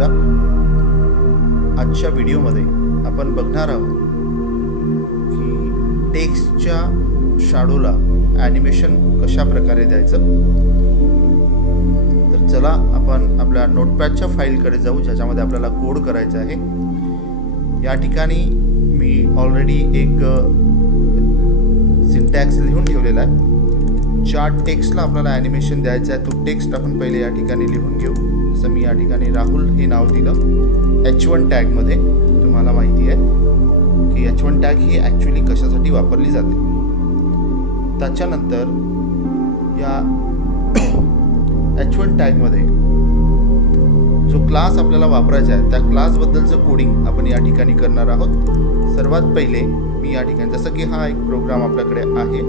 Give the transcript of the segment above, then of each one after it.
बघा, आजच्या व्हिडिओमध्ये आपण बघणार आहोत की टेक्स्टच्या शॅडोला ॲनिमेशन कशा प्रकारे द्यायचं. तर चला आपण आपल्या नोटपॅडच्या फाईलकडे जाऊ, ज्याच्यामध्ये आपल्याला कोड करायचा आहे. या ठिकाणी मी ऑलरेडी एक सिंटॅक्स लिहून ठेवलेला आहे. ज्या टेक्स्टला आपल्याला ॲनिमेशन द्यायचं आहे तो टेक्स्ट आपण पहिले या ठिकाणी लिहून घेऊ. जसं मी या ठिकाणी राहुल हे नाव दिलं H1 टॅगमध्ये. तुम्हाला माहिती आहे की H1 टॅग ही ॲक्च्युली कशासाठी वापरली जाते. त्याच्यानंतर या H1 टॅगमध्ये जो क्लास आपल्याला वापरायचा आहे त्या क्लासबद्दलचं कोडिंग आपण या ठिकाणी करणार आहोत. सर्वात पहिले मी या ठिकाणी, जसं की हा एक प्रोग्राम आपल्याकडे आहे,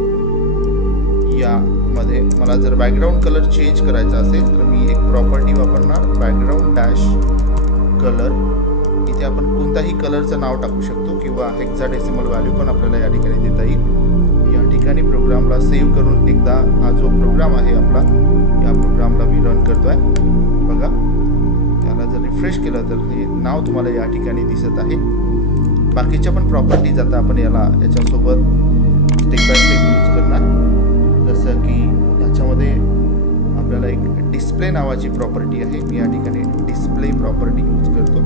यामध्ये मला जर बॅकग्राऊंड कलर चेंज करायचा असेल तर मी एक प्रॉपर्टी वापरणार, बॅकग्राऊंड डॅश कलर. इथे आपण कोणताही कलरचं नाव टाकू शकतो किंवा हेक्साडेसिमल व्हॅल्यू पण आपल्याला या ठिकाणी देता येईल. या ठिकाणी प्रोग्रामला सेव्ह करून एकदा हा जो प्रोग्राम आहे आपला, या प्रोग्रामला मी रन करतो आहे. बघा, याला जर रिफ्रेश केलं तर हे नाव तुम्हाला या ठिकाणी दिसत आहे. बाकीच्या पण प्रॉपर्टीज आता आपण याच्यासोबत स्टेप बाय स्टेप यूज करणार. जसं की याच्यामध्ये आपल्याला एक डिस्प्ले नावाची प्रॉपर्टी आहे. मी या ठिकाणी डिस्प्ले प्रॉपर्टी यूज करतो.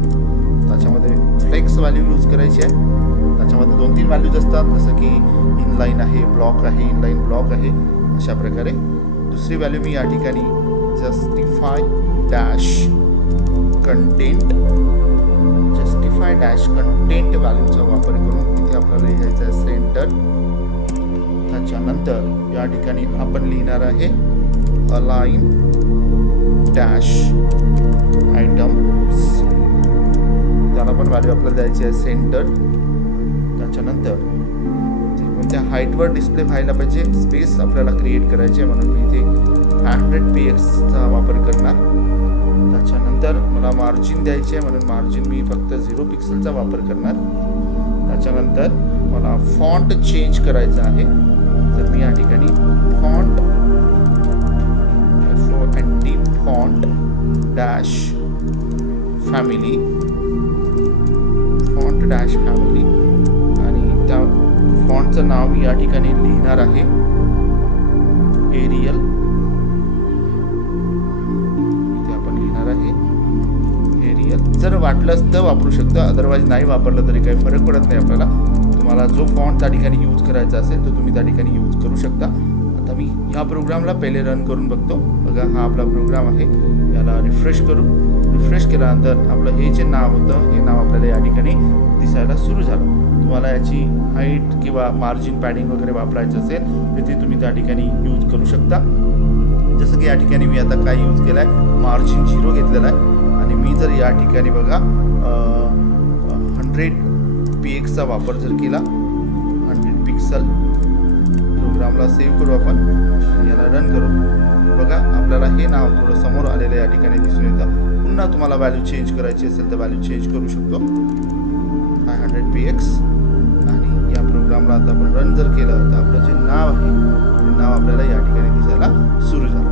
त्याच्यामध्ये फ्लेक्स व्हॅल्यू यूज करायची आहे. त्याच्यामध्ये 2-3 व्हॅल्यूज असतात, जसं की इनलाईन आहे, ब्लॉक आहे, इनलाईन ब्लॉक आहे, अशा प्रकारे. दुसरी व्हॅल्यू मी या ठिकाणी जस्टिफाय डॅश कंटेंट व्हॅल्यूचा वापर करून इथे आपल्याला लिहायचं आहे सेंटर. त्याच्यानंतर या ठिकाणी आपण लिहिणार आहे अलाइन डॅश आयटम्स, त्याला पण व्हॅल्यू आपल्याला द्यायची आहे सेंटर. त्याच्यानंतर कोणत्या हाईटवर डिस्प्ले व्हायला पाहिजे, स्पेस आपल्याला क्रिएट करायची आहे, म्हणून मी इथे 100 pxचा वापर करणार. त्याच्यानंतर मला मार्जिन द्यायची आहे, म्हणून मार्जिन मी फक्त 0 पिक्सलचा वापर करणार. त्याच्यानंतर मला फॉन्ट चेंज करायचा आहे, तर मी या ठिकाणी फॉन्ट डॅश फॅमिली आणि त्या फॉन्टचं नाव मी या ठिकाणी लिहिणार आहे एरियल. इथे आपण लिहिणार आहे एरियल. जर वाटलंच तर वापरू शकता, अदरवाईज नाही वापरलं तरी काही फरक पडत नाही आपल्याला. तुम्हाला जो फॉन्ट त्या ठिकाणी यूज करायचा असेल तो तुम्ही त्या ठिकाणी यूज करू शकता. आता मी ह्या प्रोग्रामला पहिले रन करून बघतो. बघा, हा आपला प्रोग्राम आहे. याला रिफ्रेश करू. रिफ्रेश केल्यानंतर आपलं हे जे नाव होतं हे नाव आपल्याला या ठिकाणी दिसायला सुरू झालं. तुम्हाला याची हाईट किंवा मार्जिन पॅडिंग वगैरे वापरायचं असेल तर ते तुम्ही त्या ठिकाणी यूज करू शकता. जसं की या ठिकाणी मी आता काय यूज केलं आहे, मार्जिन 0 घेतलेला आहे. आणि मी जर या ठिकाणी बघा 100 pxचा वापर जर केला, 100 पिक्सल, प्रोग्रामला सेव्ह करू आपण आणि याला रन करू. बघा, आपल्याला हे नाव थोडं समोर आलेलं या ठिकाणी दिसून येतं. पुन्हा तुम्हाला व्हॅल्यू चेंज करायची असेल तर व्हॅल्यू चेंज करू शकतो, 500 px. आणि या प्रोग्रामला आता आपण रन जर केलं तर आपलं जे नाव आहे ते नाव आपल्याला या ठिकाणी दिसायला सुरू झालं.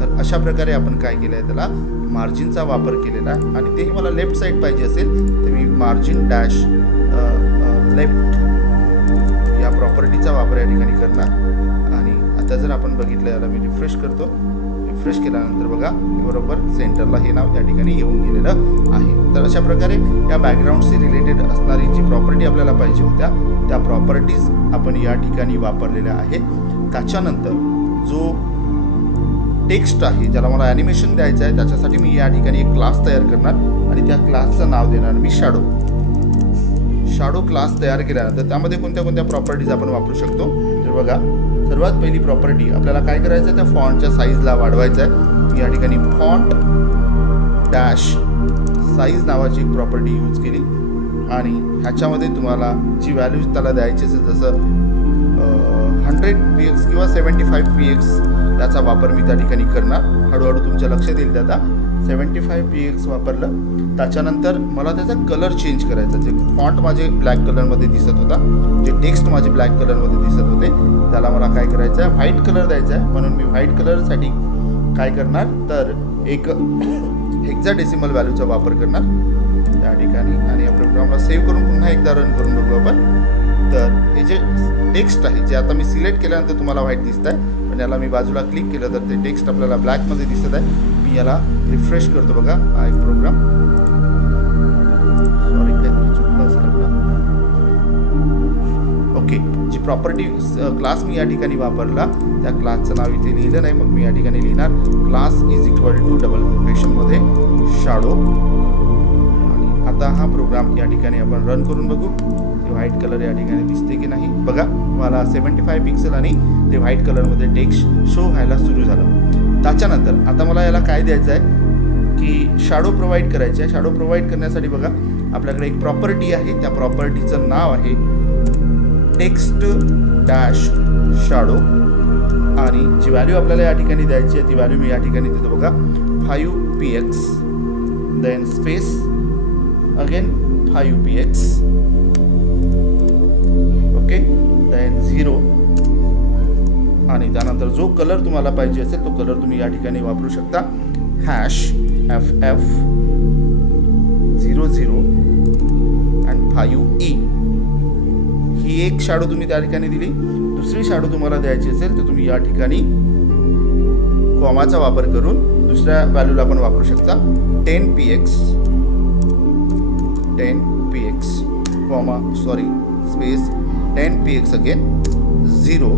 तर अशा प्रकारे आपण काय केलं आहे, त्याला मार्जिनचा वापर केलेला आहे. आणि तेही मला लेफ्ट साईड पाहिजे असेल तर मी मार्जिन डॅश लेफ्ट या प्रॉपर्टीचा वापर या ठिकाणी करणार. आणि आता जर आपण बघितलं, याला मी रिफ्रेश करतो. रिफ्रेश केल्यानंतर बघा, बरोबर सेंटरला हे नाव या ठिकाणी येऊन गेलेलं आहे. तर अशा प्रकारे या बॅकग्राऊंडशी रिलेटेड असणारी जी प्रॉपर्टी आपल्याला पाहिजे होत्या त्या प्रॉपर्टीज आपण या ठिकाणी वापरलेल्या आहे. त्याच्यानंतर जो टेक्स्ट आहे ज्याला मला ॲनिमेशन द्यायचं आहे, त्याच्यासाठी मी या ठिकाणी एक क्लास तयार करणार आणि त्या क्लासचं नाव देणार मी शॅडो क्लास तयार केल्यानंतर त्यामध्ये कोणत्या कोणत्या प्रॉपर्टीज आपण वापरू शकतो. तर बघा, सर्वात पहिली प्रॉपर्टी आपल्याला काय करायचं आहे, त्या फॉन्टच्या साईजला वाढवायचं आहे. मी या ठिकाणी फॉन्ट डॅश साईज नावाची एक प्रॉपर्टी यूज केली. आणि ह्याच्यामध्ये तुम्हाला जी व्हॅल्यूज त्याला द्यायची असेल, जसं 100 px किंवा 75 px याचा वापर मी त्या ठिकाणी करणार. हळूहळू तुमच्या लक्षात येईल. आता 75 px वापरलं. त्याच्यानंतर मला त्याचा कलर चेंज करायचा. जे फॉन्ट माझे ब्लॅक कलरमध्ये दिसत होता, जे टेक्स्ट माझे ब्लॅक कलरमध्ये दिसत होते, त्याला मला काय करायचं आहे, व्हाईट कलर द्यायचा आहे. म्हणून मी व्हाईट कलरसाठी काय करणार, तर एक हेक्साडेसिमल व्हॅल्यूचा वापर करणार त्या ठिकाणी आणि या प्रोग्रामला सेव्ह करून पुन्हा एकदा रन करून बघू आपण. तर हे जे टेक्स्ट आहे जे आता मी सिलेक्ट केल्यानंतर तुम्हाला व्हाईट दिसत आहे, पण याला मी बाजूला क्लिक केलं तर ते टेक्स्ट आपल्याला ब्लॅकमध्ये दिसत आहे. मी याला रिफ्रेश करतो बघा. हा एक प्रोग्राम, सॉरी काहीतरी चुकलं असेल आपला. ओके, जी प्रॉपर्टी क्लास मी या ठिकाणी वापरला त्या क्लासचं नाव इथे लिहिलं नाही, मग मी या ठिकाणी लिहिणार class is equal to double कोटेशनमध्ये शॅडो. आणि आता हा प्रोग्राम या ठिकाणी आपण रन करून बघू ते व्हाईट कलर या ठिकाणी दिसते की नाही. बघा मला 75 पिक्सल आणि ते व्हाईट कलरमध्ये टेक्स्ट शो व्हायला सुरू झालं. त्याच्यानंतर आता मला याला काय द्यायचं आहे की शॅडो प्रोव्हाइड करायचे आहे. शॅडो प्रोव्हाइड करण्यासाठी बघा आपल्याकडे एक प्रॉपर्टी आहे, त्या प्रॉपर्टीचं नाव आहे टेक्स्ट डॅश शॅडो आणि जी व्हॅल्यू आपल्याला या ठिकाणी द्यायची आहे ती व्हॅल्यू मी या ठिकाणी देतो बघा 5px then space again 5px okay then 0 आणि त्यानंतर जो कलर तुम्हाला पाहिजे असेल तो कलर तुम्ही या ठिकाणी वापरू शकता #ff 00 and 5e. ही एक शॅडो तुम्ही त्या ठिकाणी दिली. दुसरी शॅडो तुम्हाला द्यायची असेल तर तुम्ही या ठिकाणी कॉमाचा वापर करून दुसऱ्या व्हॅल्यूला आपण वापरू शकता 10px comma space 10px again 0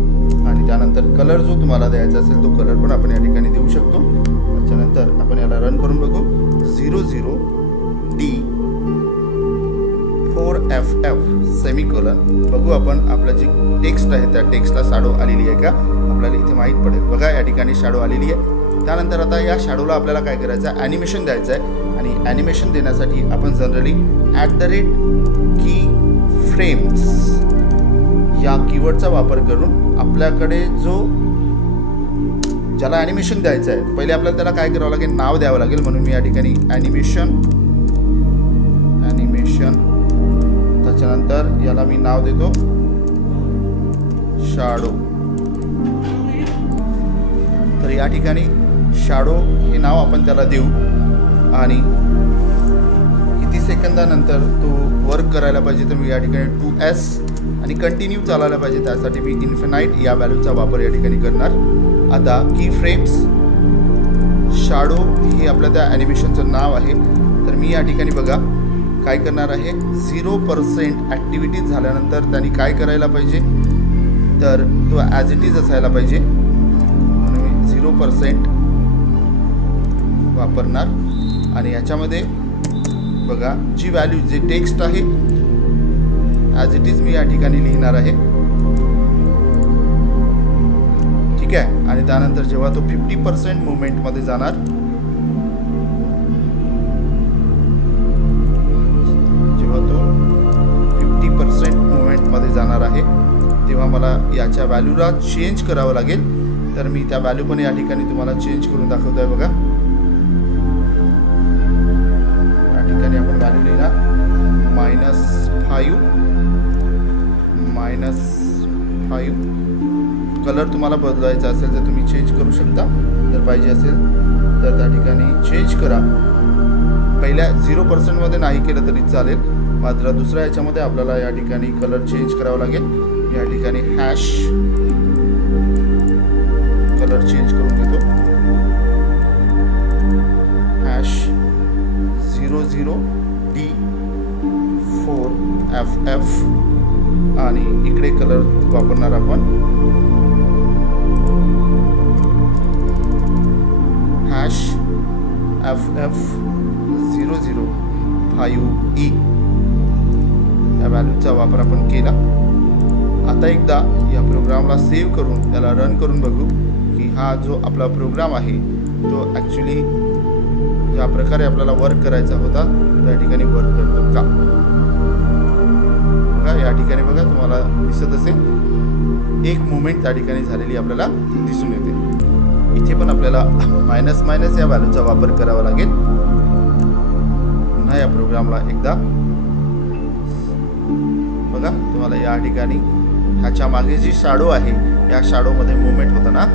आणि त्यानंतर कलर जो तुम्हाला द्यायचा असेल तो कलर पण आपण या ठिकाणी देऊ शकतो. त्याच्यानंतर आपण याला रन करून बघू 00d 4ff सेमिकोलन. बघू आपण आपलं जे टेक्स्ट आहे त्या टेक्स्टला शॅडो आलेली आहे का आपल्याला इथे माहीत पडेल. बघा या ठिकाणी शॅडो आलेली आहे. त्यानंतर आता या शॅडोला आपल्याला काय करायचं आहे ॲनिमेशन द्यायचं आहे आणि ॲनिमेशन देण्यासाठी आपण जनरली की फ्रेम्स या कीवर्डचा वापर करून आपल्याकडे जो ज्याला ॲनिमेशन द्यायचं आहे पहिले आपल्याला त्याला काय करावं लागेल नाव द्यावं लागेल. म्हणून मी या ठिकाणी ॲनिमेशन त्याच्यानंतर याला मी नाव देतो शॅडो. तर या ठिकाणी शॅडो हे नाव आपण त्याला देऊ आणि किती सेकंदानंतर तो वर्क करायला पाहिजे तर मी या ठिकाणी 2s आणि कंटिन्यू चालायला पाहिजे त्यासाठी मी इन्फिनाइट या व्हॅल्यूचा वापर या ठिकाणी करणार. आता की फ्रेम्स शॅडो हे आपल्या त्या ॲनिमेशनचं नाव आहे. तर मी या ठिकाणी बघा काय करणार आहे 0% ॲक्टिव्हिटीज झाल्यानंतर त्यांनी काय करायला पाहिजे तर तो ॲज इट इज असायला पाहिजे म्हणून मी 0% वापरणार आणि याच्यामध्ये बघा जी व्हॅल्यू जे टेक्स्ट आहे ॲज इट इज मी या ठिकाणी लिहिणार आहे. ठीक आहे. आणि त्यानंतर जेव्हा तो 50% मुवमेंटमध्ये जाणार मुवमेंटमध्ये जाणार आहे तेव्हा मला याच्या व्हॅल्यूला चेंज करावं लागेल. तर मी त्या व्हॅल्यू पण या ठिकाणी तुम्हाला चेंज करून दाखवतो आहे बघा. या ठिकाणी आपण व्हॅल्यू लिहिणार -5 कलर तुम्हाला बदलायचा असेल तर तुम्ही चेंज करू शकता. जर पाहिजे असेल तर त्या ठिकाणी चेंज करा. पहिल्या 0% नाही केलं तरी चालेल, मात्र दुसऱ्या याच्यामध्ये आपल्याला या ठिकाणी कलर चेंज करावा लागेल. या ठिकाणी हॅश कलर चेंज करून देतो #00d 4ff आणि इकडे कलर वापरणार आपण #ff 005e या व्हॅल्यूचा वापर आपण केला. आता एकदा या प्रोग्रामला सेव्ह करून त्याला रन करून बघू की हा जो आपला प्रोग्राम आहे तो ॲक्च्युली ज्या प्रकारे आपल्याला वर्क करायचा होता त्या ठिकाणी वर्क करतो का. बघा या ठिकाणी बघा तुम्हाला दिसत असेल एक मुवमेंट त्या ठिकाणी झालेली आपल्याला दिसून येते. इथे पण आपल्याला मायनस या व्हॅल्यूचा वापर करावा लागेल. पुन्हा या प्रोग्रामला एकदा बघा तुम्हाला या ठिकाणी ह्याच्या मागे जी शॅडो आहे या शॅडोमध्ये मुवमेंट होताना